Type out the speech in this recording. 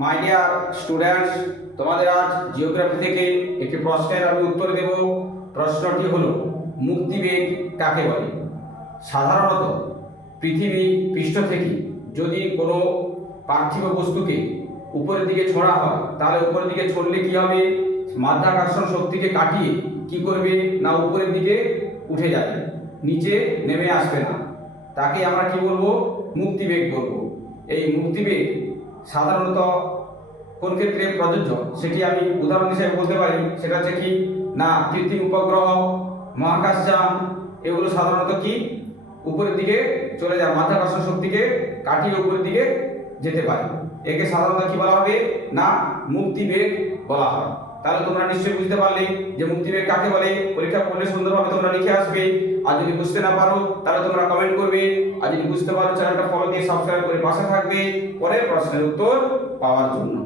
My dear students, তোমাদের আজ geography থেকে একটি প্রশ্নের আমি উত্তর দেব। প্রশ্নটি হলো, মুক্তিবেগ কাকে বলে? সাধারণত পৃথিবী পৃষ্ঠ থেকে যদি কোনো পার্থিব বস্তুকে উপরের দিকে ছোঁড়া হয়, তাহলে উপরের দিকে ছড়লে কি হবে? মাধ্যাকর্ষণ শক্তিকে কাটিয়ে কি করবে না উপরের দিকে উঠে যাবে, নিচে নেমে আসবে না। তাকে আমরা কি বলবো? মুক্তিবেগ বলবো। এই মুক্তিবেগ সাধারণত কোন ক্ষেত্রে প্রযোজ্য সেটি আমি উদাহরণ হিসেবে বলতে পারি। সেটা হচ্ছে কি না, কৃত্রিম উপগ্রহ, মহাকাশযান, এগুলো সাধারণত কি উপরের দিকে চলে যায়, মাধ্যাকর্ষণ শক্তিকে কাটিয়ে উপরের দিকে যেতে পারে। একে সাধারণত কি বলা হবে? না, মুক্তিবেগ বলা হয়। তাহলে তোমরা নিশ্চয়ই বুঝতে পারলে যে মুক্তিবেগ কাকে বলে। পরীক্ষা করলে সুন্দরভাবে তোমরা লিখে আসবে। আর যদি বুঝতে না পারো তাহলে তোমরা কমেন্ট করবে। আর যদি বুঝতে পারো চ্যানেলটা ফলো দিয়ে সাবস্ক্রাইব করে পাশে থাকবে পরের প্রশ্নের উত্তর পাওয়ার জন্য।